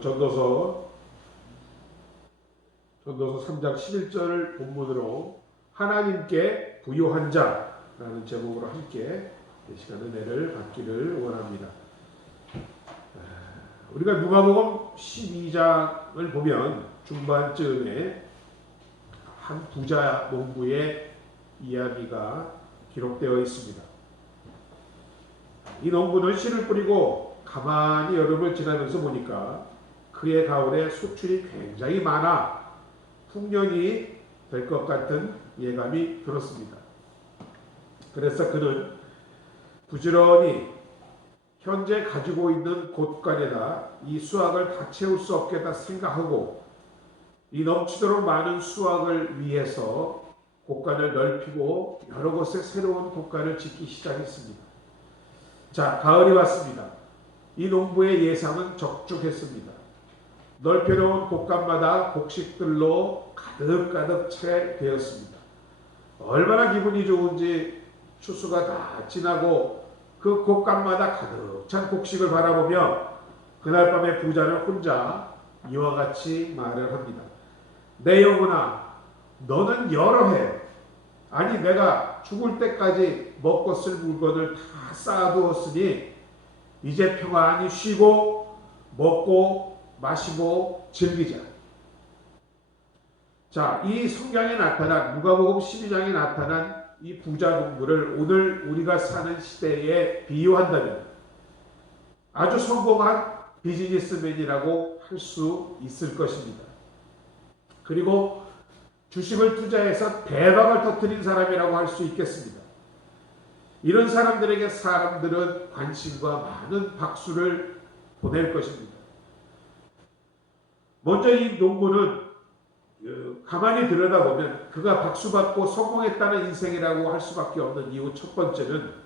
전도서 3장 11절 본문으로 하나님께 부요한 자라는 제목으로 함께 이 시간 은혜를 받기를 원합니다. 우리가 누가복음 12장을 보면 중반쯤에 한 부자 농부의 이야기가 기록되어 있습니다. 이 농부는 씨를 뿌리고 가만히 여름을 지나면서 보니까 그의 가을에 소출이 굉장히 많아 풍년이 될 것 같은 예감이 들었습니다. 그래서 그는 부지런히 현재 가지고 있는 곳간에다 이 수확을 다 채울 수 없겠다 생각하고 이 넘치도록 많은 수확을 위해서 곳간을 넓히고 여러 곳에 새로운 곳간을 짓기 시작했습니다. 자, 가을이 왔습니다. 이 농부의 예상은 적중했습니다. 넓혀놓은 곳간마다 곡식들로 가득가득 채 되었습니다. 얼마나 기분이 좋은지 추수가 다 지나고 그 곳간마다 가득 찬 곡식을 바라보며 그날 밤에 부자는 혼자 이와 같이 말을 합니다. 내 영혼아, 너는 여러 해, 아니 내가 죽을 때까지 먹고 쓸 물건을 다 쌓아두었으니 이제 평안히 쉬고 먹고 마시고 즐기자. 자, 이 성경에 나타난 누가복음 12장에 나타난 이 부자 농부를 오늘 우리가 사는 시대에 비유한다면 아주 성공한 비즈니스맨이라고 할 수 있을 것입니다. 그리고 주식을 투자해서 대박을 터뜨린 사람이라고 할 수 있겠습니다. 이런 사람들에게 사람들은 관심과 많은 박수를 보낼 것입니다. 먼저 이 농부는 가만히 들여다보면 그가 박수받고 성공했다는 인생이라고 할 수밖에 없는 이유 첫 번째는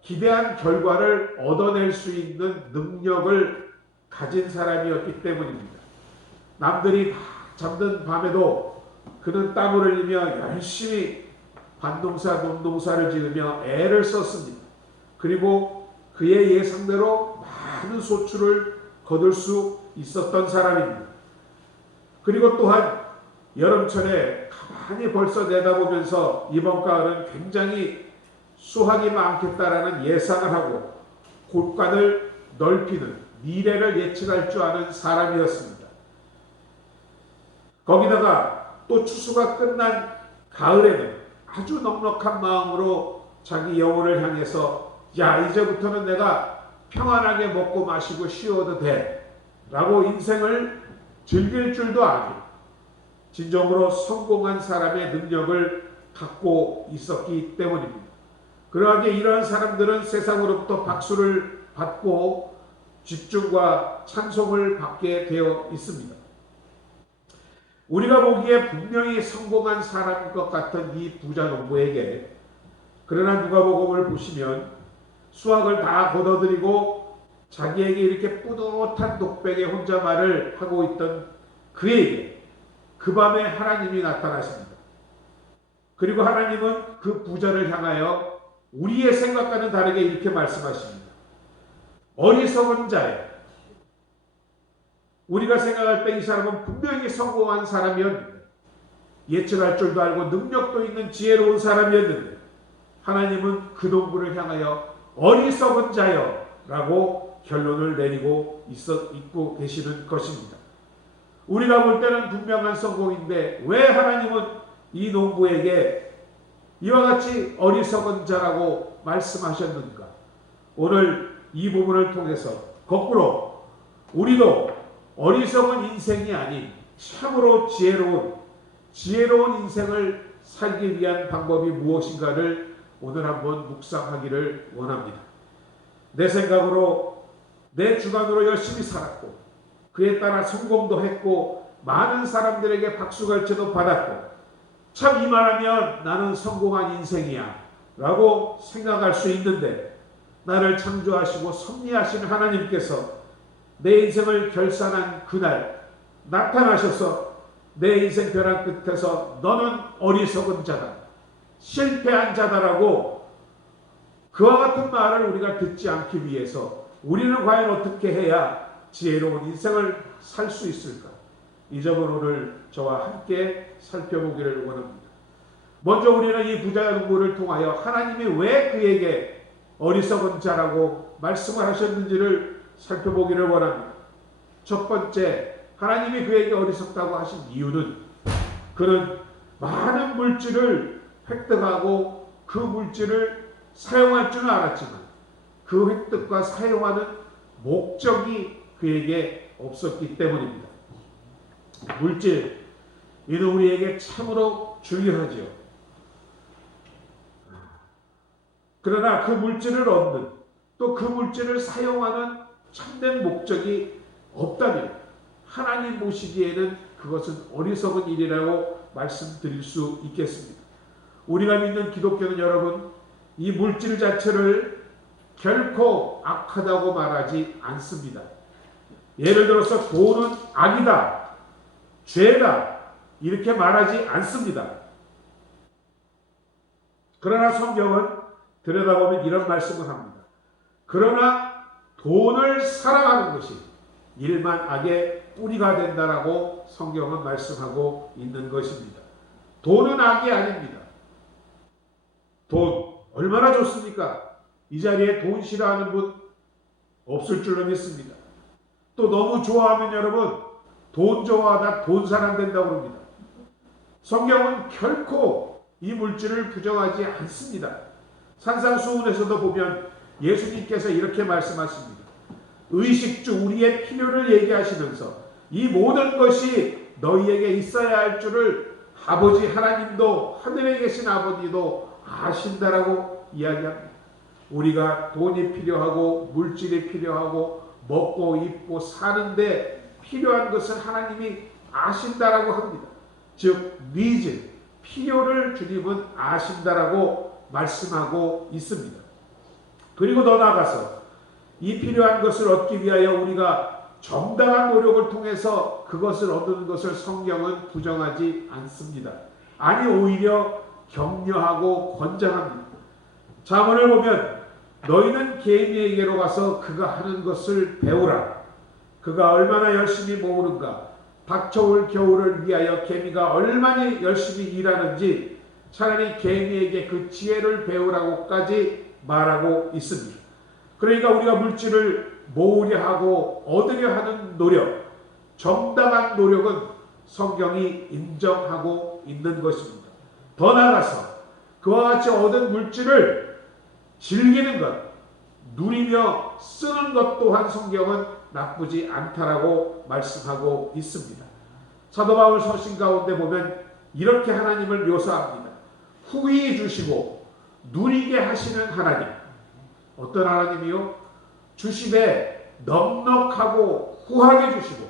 기대한 결과를 얻어낼 수 있는 능력을 가진 사람이었기 때문입니다. 남들이 다 잠든 밤에도 그는 땀을 흘리며 열심히 밭농사, 논농사를 지으며 애를 썼습니다. 그리고 그의 예상대로 많은 소출을 거둘 수 있었던 사람입니다. 그리고 또한 여름철에 가만히 벌써 내다보면서 이번 가을은 굉장히 수확이 많겠다라는 예상을 하고 곳간을 넓히는 미래를 예측할 줄 아는 사람이었습니다. 거기다가 또 추수가 끝난 가을에는 아주 넉넉한 마음으로 자기 영혼을 향해서 야, 이제부터는 내가 평안하게 먹고 마시고 쉬어도 돼 라고 인생을 즐길 줄도 아니고 진정으로 성공한 사람의 능력을 갖고 있었기 때문입니다. 그러하기에 이러한 사람들은 세상으로부터 박수를 받고 집중과 찬송을 받게 되어 있습니다. 우리가 보기에 분명히 성공한 사람인 것 같은 이 부자 농부에게 그러나 누가복음을 보시면 수확을 다 거둬들이고 자기에게 이렇게 뿌듯한 독백에 혼자 말을 하고 있던 그에게 그 밤에 하나님이 나타나십니다. 그리고 하나님은 그 부자를 향하여 우리의 생각과는 다르게 이렇게 말씀하십니다. 어리석은 자여. 우리가 생각할 때 이 사람은 분명히 성공한 사람이었는데 예측할 줄도 알고 능력도 있는 지혜로운 사람이었는데 하나님은 그 농부를 향하여 어리석은 자여 라고 결론을 내리고 있고 계시는 것입니다. 우리가 볼 때는 분명한 성공인데 왜 하나님은 이 농부에게 이와 같이 어리석은 자라고 말씀하셨는가? 오늘 이 부분을 통해서 거꾸로 우리도 어리석은 인생이 아닌 참으로 지혜로운 인생을 살기 위한 방법이 무엇인가를 오늘 한번 묵상하기를 원합니다. 내 생각으로 내 주관으로 열심히 살았고 그에 따라 성공도 했고 많은 사람들에게 박수갈채도 받았고 참 이만하면 나는 성공한 인생이야 라고 생각할 수 있는데 나를 창조하시고 섭리하신 하나님께서 내 인생을 결산한 그날 나타나셔서 내 인생 벼랑 끝에서 너는 어리석은 자다, 실패한 자다라고 그와 같은 말을 우리가 듣지 않기 위해서 우리는 과연 어떻게 해야 지혜로운 인생을 살 수 있을까? 이 점을 오늘 저와 함께 살펴보기를 원합니다. 먼저 우리는 이 부자 농부를 통하여 하나님이 왜 그에게 어리석은 자라고 말씀을 하셨는지를 살펴보기를 원합니다. 첫 번째, 하나님이 그에게 어리석다고 하신 이유는 그는 많은 물질을 획득하고 그 물질을 사용할 줄은 알았지만 그 획득과 사용하는 목적이 그에게 없었기 때문입니다. 물질, 이는 우리에게 참으로 중요하지요. 그러나 그 물질을 얻는, 또 그 물질을 사용하는 참된 목적이 없다면 하나님 보시기에는 그것은 어리석은 일이라고 말씀드릴 수 있겠습니다. 우리가 믿는 기독교는 여러분, 이 물질 자체를 결코 악하다고 말하지 않습니다. 예를 들어서 돈은 악이다, 죄다 이렇게 말하지 않습니다. 그러나 성경은 들여다보면 이런 말씀을 합니다. 그러나 돈을 사랑하는 것이 일만 악의 뿌리가 된다라고 성경은 말씀하고 있는 것입니다. 돈은 악이 아닙니다. 돈 얼마나 좋습니까? 이 자리에 돈 싫어하는 분 없을 줄로 믿습니다. 또 너무 좋아하면 여러분 돈 좋아하다 돈 사람 된다고 합니다. 성경은 결코 이 물질을 부정하지 않습니다. 산상수훈에서도 보면 예수님께서 이렇게 말씀하십니다. 의식주 우리의 필요를 얘기하시면서 이 모든 것이 너희에게 있어야 할 줄을 아버지 하나님도 하늘에 계신 아버지도 아신다라고 이야기합니다. 우리가 돈이 필요하고 물질이 필요하고 먹고 입고 사는데 필요한 것을 하나님이 아신다라고 합니다. 즉 니즈, 필요를 주님은 아신다라고 말씀하고 있습니다. 그리고 더 나아가서 이 필요한 것을 얻기 위하여 우리가 정당한 노력을 통해서 그것을 얻는 것을 성경은 부정하지 않습니다. 아니 오히려 격려하고 권장합니다. 잠언을 보면 너희는 개미에게로 가서 그가 하는 것을 배우라. 그가 얼마나 열심히 모으는가. 닥쳐올 겨울을 위하여 개미가 얼마나 열심히 일하는지 차라리 개미에게 그 지혜를 배우라고까지 말하고 있습니다. 그러니까 우리가 물질을 모으려 하고 얻으려 하는 노력, 정당한 노력은 성경이 인정하고 있는 것입니다. 더 나아가서 그와 같이 얻은 물질을 즐기는 것, 누리며 쓰는 것 또한 성경은 나쁘지 않다라고 말씀하고 있습니다. 사도 바울 서신 가운데 보면 이렇게 하나님을 묘사합니다. 후히 주시고 누리게 하시는 하나님. 어떤 하나님이요? 주심에 넉넉하고 후하게 주시고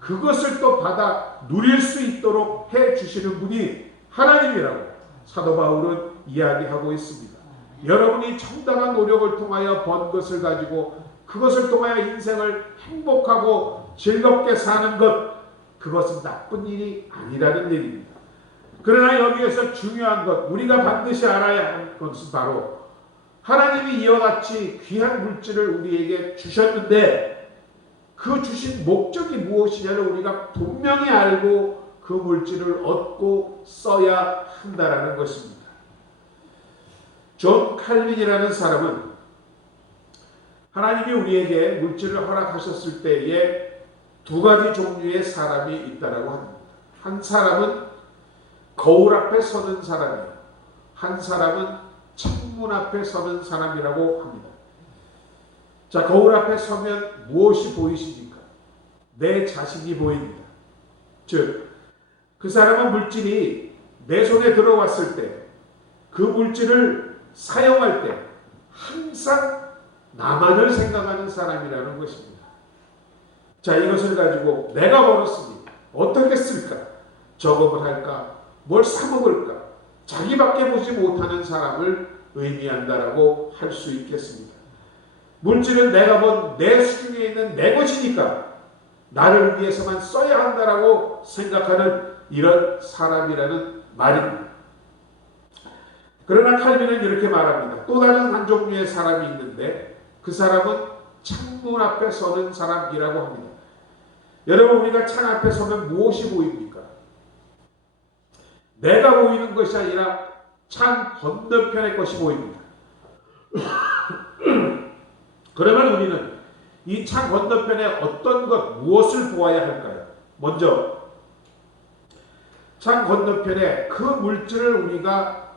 그것을 또 받아 누릴 수 있도록 해 주시는 분이 하나님이라고 사도 바울은 이야기하고 있습니다. 여러분이 정당한 노력을 통하여 번 것을 가지고 그것을 통하여 인생을 행복하고 즐겁게 사는 것, 그것은 나쁜 일이 아니라는 얘기입니다. 그러나 여기에서 중요한 것, 우리가 반드시 알아야 할 것은 바로 하나님이 이와 같이 귀한 물질을 우리에게 주셨는데 그 주신 목적이 무엇이냐를 우리가 분명히 알고 그 물질을 얻고 써야 한다라는 것입니다. 존 칼빈이라는 사람은 하나님이 우리에게 물질을 허락하셨을 때에 두 가지 종류의 사람이 있다라고 합니다. 한 사람은 거울 앞에 서는 사람이에요. 한 사람은 창문 앞에 서는 사람이라고 합니다. 자, 거울 앞에 서면 무엇이 보이십니까? 내 자신이 보입니다. 즉, 그 사람은 물질이 내 손에 들어왔을 때 그 물질을 사용할 때 항상 나만을 생각하는 사람이라는 것입니다. 자, 이것을 가지고 내가 벌었으니 어떻게 쓸까? 저금을 할까? 뭘 사먹을까? 자기밖에 보지 못하는 사람을 의미한다라고 할 수 있겠습니다. 물질은 내가 본 내 수중에 있는 내 것이니까 나를 위해서만 써야 한다라고 생각하는 이런 사람이라는 말입니다. 그러나 칼빈은 이렇게 말합니다. 또 다른 한 종류의 사람이 있는데 그 사람은 창문 앞에 서는 사람이라고 합니다. 여러분, 우리가 창 앞에 서면 무엇이 보입니까? 내가 보이는 것이 아니라 창 건너편의 것이 보입니다. 그러면 우리는 이 창 건너편에 어떤 것, 무엇을 보아야 할까요? 먼저 창 건너편에 그 물질을 우리가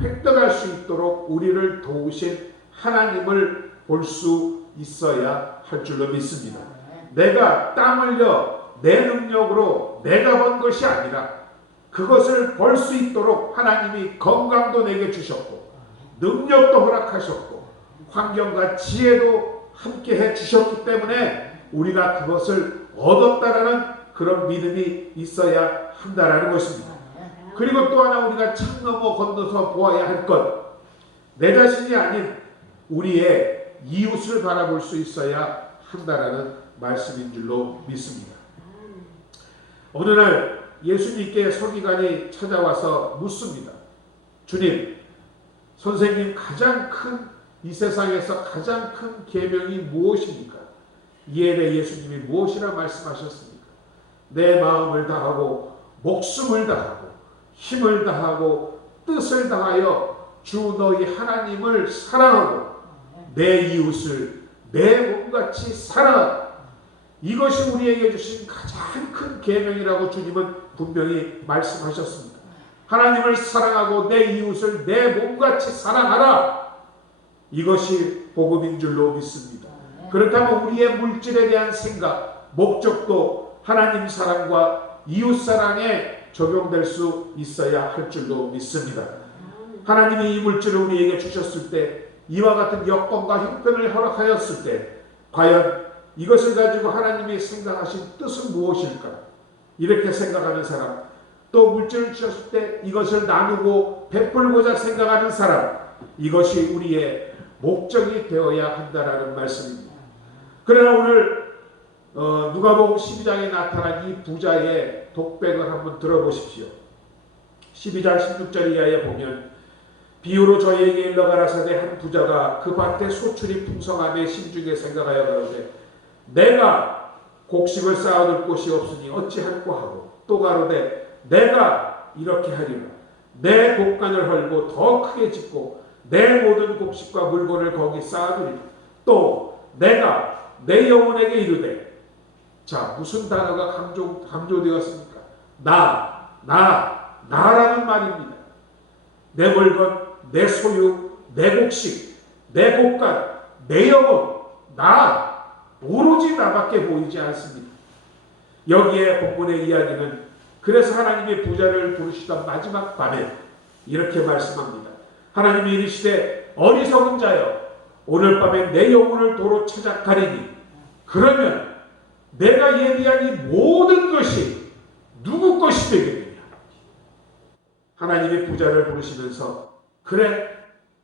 획득할 수 있도록 우리를 도우신 하나님을 볼 수 있어야 할 줄로 믿습니다. 내가 땀 흘려 내 능력으로 내가 번 것이 아니라 그것을 벌 수 있도록 하나님이 건강도 내게 주셨고 능력도 허락하셨고 환경과 지혜도 함께 해 주셨기 때문에 우리가 그것을 얻었다라는 그런 믿음이 있어야 한다라는 것입니다. 그리고 또 하나 우리가 창 넘어 건너서 보아야 할 것, 내 자신이 아닌 우리의 이웃을 바라볼 수 있어야 한다라는 말씀인 줄로 믿습니다. 어느 날 예수님께 서기관이 찾아와서 묻습니다. 주님, 선생님, 이 세상에서 가장 큰 계명이 무엇입니까? 이에 대해 예수님이 무엇이라 말씀하셨습니까? 내 마음을 다하고 목숨을 다하고 힘을 다하고 뜻을 다하여 주 너희 하나님을 사랑하고 내 이웃을 내 몸같이 사랑하라. 이것이 우리에게 주신 가장 큰 계명이라고 주님은 분명히 말씀하셨습니다. 하나님을 사랑하고 내 이웃을 내 몸같이 사랑하라. 이것이 복음인 줄로 믿습니다. 그렇다면 우리의 물질에 대한 생각, 목적도 하나님 사랑과 이웃 사랑에 적용될 수 있어야 할 줄로 믿습니다. 하나님이 이 물질을 우리에게 주셨을 때, 이와 같은 여건과 형편을 허락하였을 때 과연 이것을 가지고 하나님이 생각하신 뜻은 무엇일까? 이렇게 생각하는 사람, 또 물질을 주셨을 때 이것을 나누고 베풀고자 생각하는 사람, 이것이 우리의 목적이 되어야 한다라는 말씀입니다. 그러나 오늘 누가복음 12장에 나타난 이 부자의 독백을 한번 들어보십시오. 12장 16절 이하에 보면, 비유로 저희에게 일러 가라사대 한 부자가 그 밭에 소출이 풍성함에 심중에 생각하여 가로되 내가 곡식을 쌓아둘 곳이 없으니 어찌할꼬 하고, 또 가로되 내가 이렇게 하리라. 내 곡간을 헐고 더 크게 짓고 내 모든 곡식과 물건을 거기 쌓아두리라. 또 내가 내 영혼에게 이르되, 자, 무슨 단어가 강조되었습니까? 나라는 말입니다. 내 물건, 내 소유, 내 곡식, 내 곡간, 내 영혼, 오로지 나밖에 보이지 않습니다. 여기에 본문의 이야기는 그래서 하나님이 부자를 부르시던 마지막 밤에 이렇게 말씀합니다. 하나님이 이르시되 어리석은 자여, 오늘 밤에 내 영혼을 도로 찾아 가리니 그러면 내가 예비한 이 모든 것이 누구 것이 되겠느냐. 하나님이 부자를 부르시면서 그래,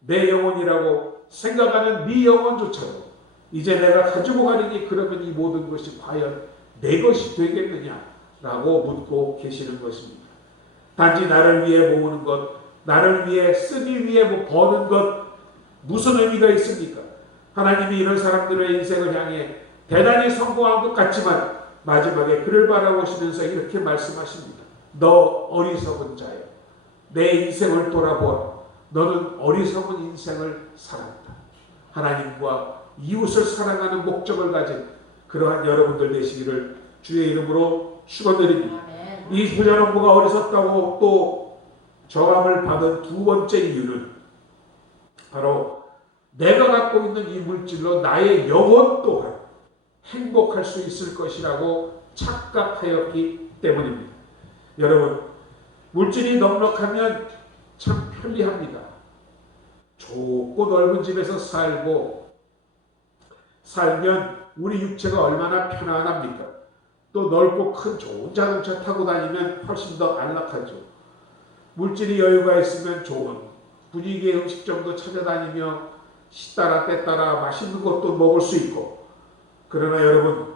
내 영혼이라고 생각하는 네 영혼조차도 이제 내가 가지고 가리니 그러면 이 모든 것이 과연 내 것이 되겠느냐라고 묻고 계시는 것입니다. 단지 나를 위해 모으는 것, 나를 위해 쓰기 위해 버는 것, 무슨 의미가 있습니까? 하나님이 이런 사람들의 인생을 향해 대단히 성공한 것 같지만 마지막에 그를 바라보시면서 이렇게 말씀하십니다. 너 어리석은 자여, 내 인생을 돌아보아. 너는 어리석은 인생을 살았다. 하나님과 이웃을 사랑하는 목적을 가진 그러한 여러분들 되시기를 주의 이름으로 축원드립니다. 이 부자농부가 어리석다고 또 저함을 받은 두 번째 이유는 바로 내가 갖고 있는 이 물질로 나의 영혼 또한 행복할 수 있을 것이라고 착각하였기 때문입니다. 여러분, 물질이 넉넉하면 참 편리합니다. 좁고 넓은 집에서 살면 우리 육체가 얼마나 편안합니까? 또 넓고 큰 좋은 자동차 타고 다니면 훨씬 더 안락하죠. 물질이 여유가 있으면 좋은 분위기의 음식점도 찾아다니며 시따라 때따라 맛있는 것도 먹을 수 있고, 그러나 여러분,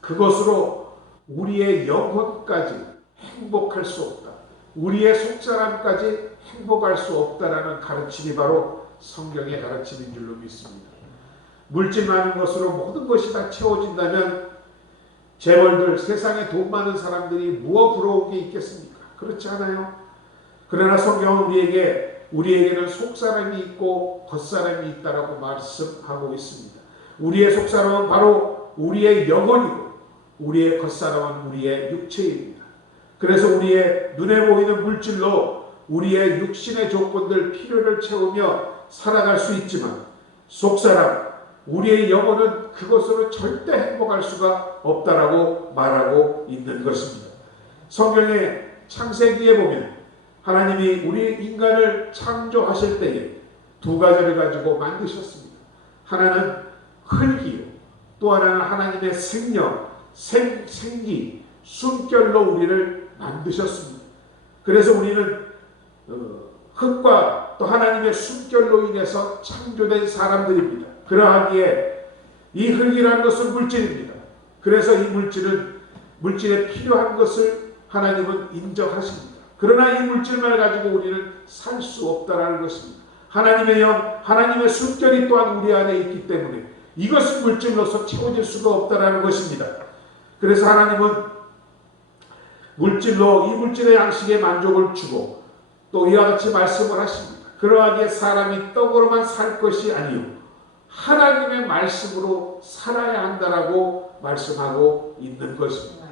그것으로 우리의 영혼까지 행복할 수 없다. 우리의 속사람까지 행복할 수 없다라는 가르침이 바로 성경의 가르침인 줄로 믿습니다. 물질 많은 것으로 모든 것이 다 채워진다면 재벌들, 세상에 돈 많은 사람들이 무엇 부러울 게 있겠습니까? 그렇지 않아요? 그러나 성경은 우리에게는 속사람이 있고 겉사람이 있다라고 말씀하고 있습니다. 우리의 속사람은 바로 우리의 영혼이고 우리의 겉사람은 우리의 육체입니다. 그래서 우리의 눈에 보이는 물질로 우리의 육신의 조건들, 필요를 채우며 살아갈 수 있지만 속사람, 우리의 영혼은 그것으로 절대 행복할 수가 없다라고 말하고 있는 것입니다. 성경의 창세기에 보면 하나님이 우리 인간을 창조하실 때에 두 가지를 가지고 만드셨습니다. 하나는 흙이요, 또 하나는 하나님의 생명, 생기, 숨결로 우리를 만드셨습니다. 그래서 우리는 흙과 또 하나님의 숨결로 인해서 창조된 사람들입니다. 그러하기에 이 흙이라는 것은 물질입니다. 그래서 이 물질에 필요한 것을 하나님은 인정하십니다. 그러나 이 물질만 가지고 우리는 살 수 없다라는 것입니다. 하나님의 영, 하나님의 숨결이 또한 우리 안에 있기 때문에 이것은 물질로서 채워질 수가 없다라는 것입니다. 그래서 하나님은 이 물질의 양식에 만족을 주고 또 이와 같이 말씀을 하십니다. 그러하기에 사람이 떡으로만 살 것이 아니요 하나님의 말씀으로 살아야 한다라고 말씀하고 있는 것입니다.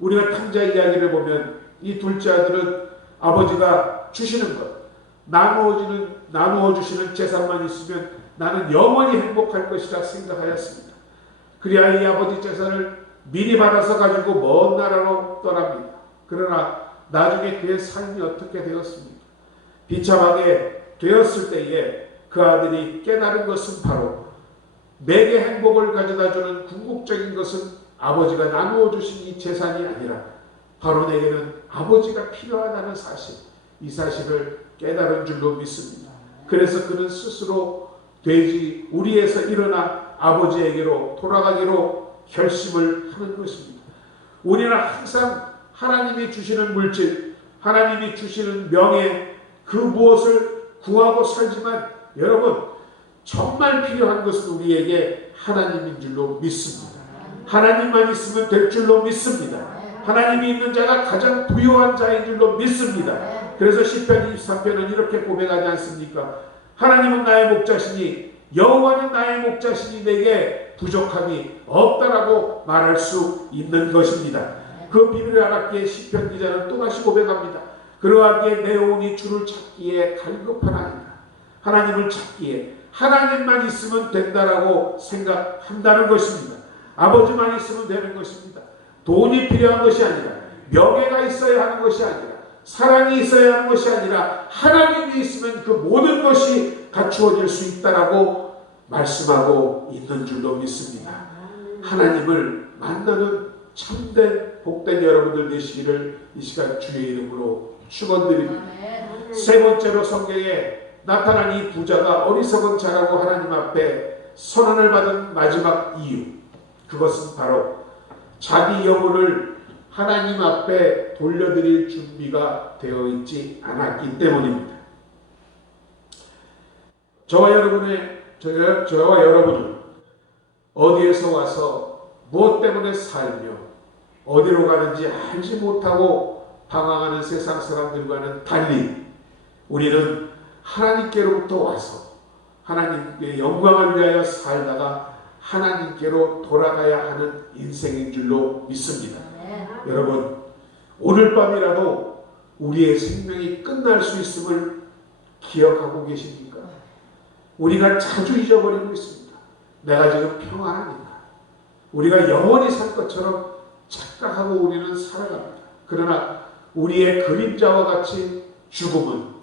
우리가 탕자 이야기를 보면 이 둘째 아들은 아버지가 주시는 것, 나누어 주시는 재산만 있으면 나는 영원히 행복할 것이라 생각하였습니다. 그래야 이 아버지 재산을 미리 받아서 가지고 먼 나라로 떠납니다. 그러나 나중에 그의 삶이 어떻게 되었습니까? 비참하게 되었을 때에 그 아들이 깨달은 것은 바로 내게 행복을 가져다주는 궁극적인 것은 아버지가 나누어 주신 이 재산이 아니라 바로 내게는 아버지가 필요하다는 사실, 이 사실을 깨달은 줄로 믿습니다. 그래서 그는 스스로 돼지 우리에서 일어나 아버지에게로 돌아가기로 결심을 하는 것입니다. 우리는 항상 하나님이 주시는 물질, 하나님이 주시는 명예, 그 무엇을 구하고 살지만 여러분 정말 필요한 것은 우리에게 하나님인 줄로 믿습니다. 하나님만 있으면 될 줄로 믿습니다. 하나님이 있는 자가 가장 부유한 자인 줄로 믿습니다. 그래서 시편 23편은 이렇게 고백하지 않습니까? 하나님은 나의 목자시니 여호와는 나의 목자시니 내게 부족함이 없다라고 말할 수 있는 것입니다. 그 비밀을 알았기에 시편 기자는 또다시 고백합니다. 그러하기에 내 영혼이 주를 찾기에 갈급하나이다. 하나님을 찾기에 하나님만 있으면 된다라고 생각한다는 것입니다. 아버지만 있으면 되는 것입니다. 돈이 필요한 것이 아니라, 명예가 있어야 하는 것이 아니라, 사랑이 있어야 하는 것이 아니라 하나님이 있으면 그 모든 것이 갖추어질 수 있다라고 말씀하고 있는 줄로 믿습니다. 하나님을 만나는 참된 복된 여러분들 되시기를 이 시간 주의 이름으로 축원드립니다. 세 번째로 성경에 나타난 이 부자가 어리석은 자라고 하나님 앞에 선언을 받은 마지막 이유, 그것은 바로 자기 영혼을 하나님 앞에 돌려드릴 준비가 되어 있지 않았기 때문입니다. 저와 여러분은 어디에서 와서 무엇 때문에 살며 어디로 가는지 알지 못하고 방황하는 세상 사람들과는 달리 우리는 하나님께로부터 와서 하나님의 영광을 위하여 살다가 하나님께로 돌아가야 하는 인생인 줄로 믿습니다. 여러분, 오늘 밤이라도 우리의 생명이 끝날 수 있음을 기억하고 계십니까? 우리가 자주 잊어버리고 있습니다. 내가 지금 평안하니까, 우리가 영원히 살 것처럼 착각하고 우리는 살아갑니다. 그러나 우리의 그림자와 같이 죽음은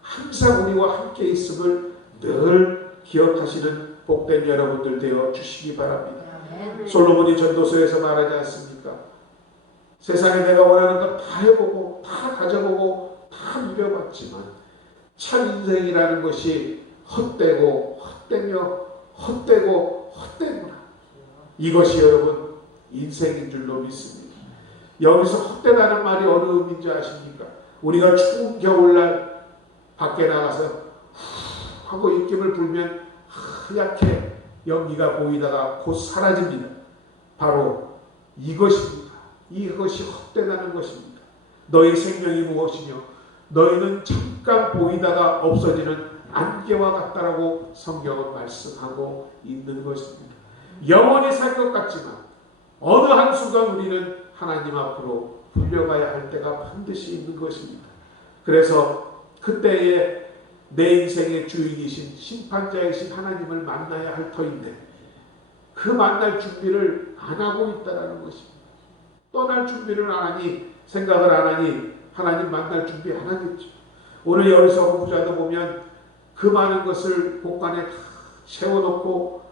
항상 우리와 함께 있음을 늘 기억하시는 복된 여러분들 되어 주시기 바랍니다. 솔로몬이 전도서에서 말하지 않습니까? 세상에 내가 원하는 것 다 해보고 다 가져보고 다 누려봤지만 참 인생이라는 것이 헛되고 헛되구나. 이것이 여러분 인생인 줄로 믿습니다. 여기서 헛되다는 말이 어느 의미인지 아십니까? 우리가 추운 겨울날 밖에 나가서 하고 입김을 불면 하얗게 연기가 보이다가 곧 사라집니다. 바로 이것입니다. 이것이 헛되다는 것입니다. 너희 생명이 무엇이며 너희는 잠깐 보이다가 없어지는 안개와 같다라고 성경은 말씀하고 있는 것입니다. 영원히 살 것 같지만 어느 한순간 우리는 하나님 앞으로 풀려가야 할 때가 반드시 있는 것입니다. 그래서 그때에 내 인생의 주인이신 심판자이신 하나님을 만나야 할 터인데 그 만날 준비를 안 하고 있다는 것입니다. 떠날 준비를 안 하니, 생각을 안 하니 하나님 만날 준비 안 하겠죠. 오늘 어리석은 부자도 보면 그 많은 것을 복간에 다 세워놓고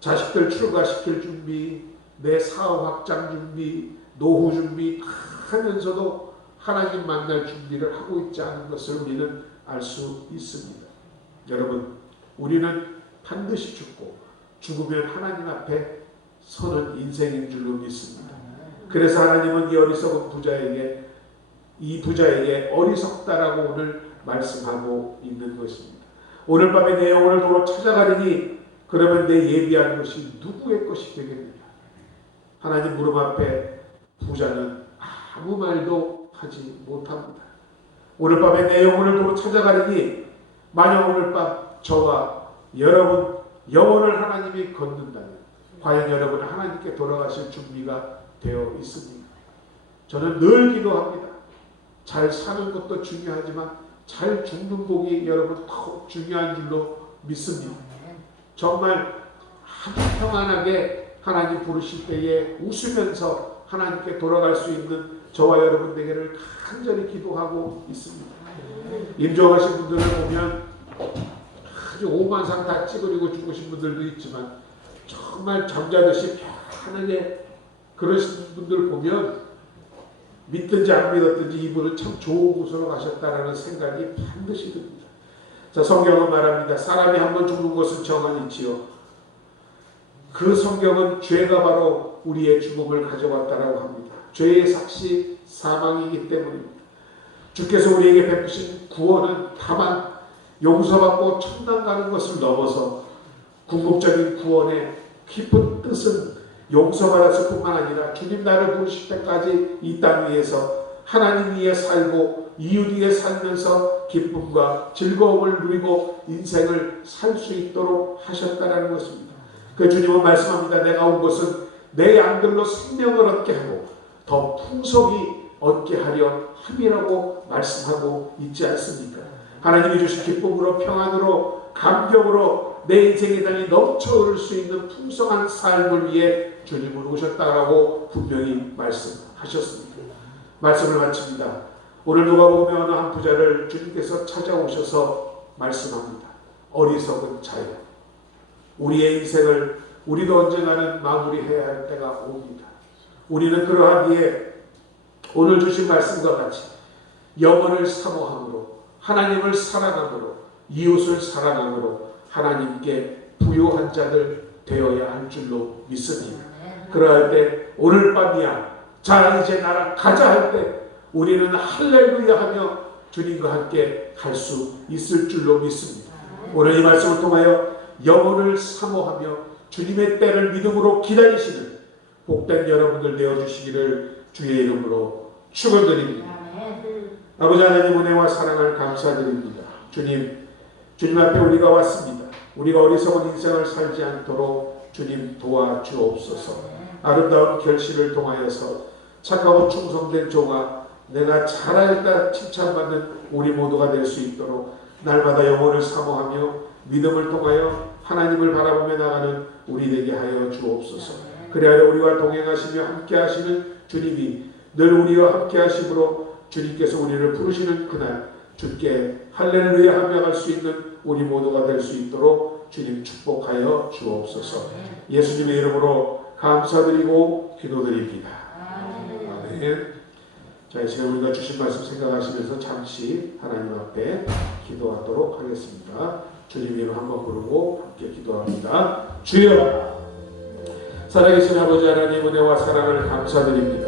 자식들 출가시킬 준비, 내 사업 확장 준비, 노후 준비 다 하면서도 하나님 만날 준비를 하고 있지 않은 것을 우리는 알 수 있습니다. 여러분, 우리는 반드시 죽고 죽으면 하나님 앞에 서는 인생인 줄로 믿습니다. 그래서 하나님은 이 부자에게 어리석다라고 오늘 말씀하고 있는 것입니다. 오늘 밤에 내 영혼을 도로 찾아가리니 그러면 내 예비한 것이 누구의 것이 되겠느냐. 하나님 무릎 앞에 부자는 아무 말도 하지 못합니다. 오늘 밤에 내 영혼을 도로 찾아가리니 만약 오늘 밤 저와 여러분 영혼을 하나님이 걷는다면 과연 여러분은 하나님께 돌아가실 준비가 되어 있습니까? 저는 늘 기도합니다. 잘 사는 것도 중요하지만 잘 죽는 복이 여러분 더 중요한 줄로 믿습니다. 정말 아주 평안하게 하나님 부르실 때에 웃으면서 하나님께 돌아갈 수 있는 저와 여러분 되기를 간절히 기도하고 있습니다. 임종하신 분들을 보면 아주 오만상 다 찌그리고 죽으신 분들도 있지만 정말 잠자듯이 편하게 그러신 분들 보면 믿든지 안 믿었든지 이분은 참 좋은 곳으로 가셨다라는 생각이 반드시 듭니다. 자, 성경은 말합니다. 사람이 한번 죽는 것은 정한이지요. 그 성경은 죄가 바로 우리의 죽음을 가져왔다라고 합니다. 죄의 삭시 사망이기 때문입니다. 주께서 우리에게 베푸신 구원은 다만 용서받고 천당 가는 것을 넘어서 궁극적인 구원의 깊은 뜻은 용서받았을 뿐만 아니라 주님 나를 부르실 때까지 이 땅 위에서 하나님 위에 살고 이웃 위에 살면서 기쁨과 즐거움을 누리고 인생을 살 수 있도록 하셨다는 것입니다. 그 주님은 말씀합니다. 내가 온 것은 내 양들로 생명을 얻게 하고 더 풍성히 얻게 하려 함이라고 말씀하고 있지 않습니까? 하나님이 주신 기쁨으로 평안으로 감격으로 내 인생의 땅이 넘쳐 흐를 수 있는 풍성한 삶을 위해 주님은 오셨다라고 분명히 말씀하셨습니다. 말씀을 마칩니다. 오늘 누가복음의 어느 한 부자를 주님께서 찾아오셔서 말씀합니다. 어리석은 자여, 우리의 인생을 우리도 언젠가는 마무리해야 할 때가 옵니다. 우리는 그러하기에 오늘 주신 말씀과 같이 영혼을 사모함으로, 하나님을 사랑함으로, 이웃을 사랑함으로 하나님께 부요한 자들 되어야 할 줄로 믿습니다. 그러할 때 오늘 밤이야, 자 이제 나랑 가자 할 때 우리는 할렐루야 하며 주님과 함께 갈 수 있을 줄로 믿습니다. 오늘 이 말씀을 통하여 영혼을 사모하며 주님의 때를 믿음으로 기다리시는 복된 여러분들 되어주시기를 주의 이름으로 축원드립니다. 아버지 하나님 은혜와 사랑을 감사드립니다. 주님 앞에 우리가 왔습니다. 우리가 어리석은 인생을 살지 않도록 주님 도와주옵소서. 아름다운 결실을 통하여서 착하고 충성된 종아, 내가 잘하였다 칭찬받는 우리 모두가 될 수 있도록 날마다 영혼을 사모하며 믿음을 통하여 하나님을 바라보며 나가는 우리 되게 하여 주옵소서. 그리하여 우리와 동행하시며 함께 하시는 주님이 늘 우리와 함께 하심으로 주님께서 우리를 부르시는 그날 주께 할렐루야 하며 갈 수 있는 우리 모두가 될 수 있도록 주님 축복하여 주옵소서. 예수님의 이름으로 감사드리고 기도드립니다. 아멘. 자, 이 시간 우리가 주신 말씀 생각하시면서 잠시 하나님 앞에 기도하도록 하겠습니다. 주님 이름 한번 부르고 함께 기도합니다. 주여, 살아계신 아버지 하나님 은혜와 사랑을 감사드립니다.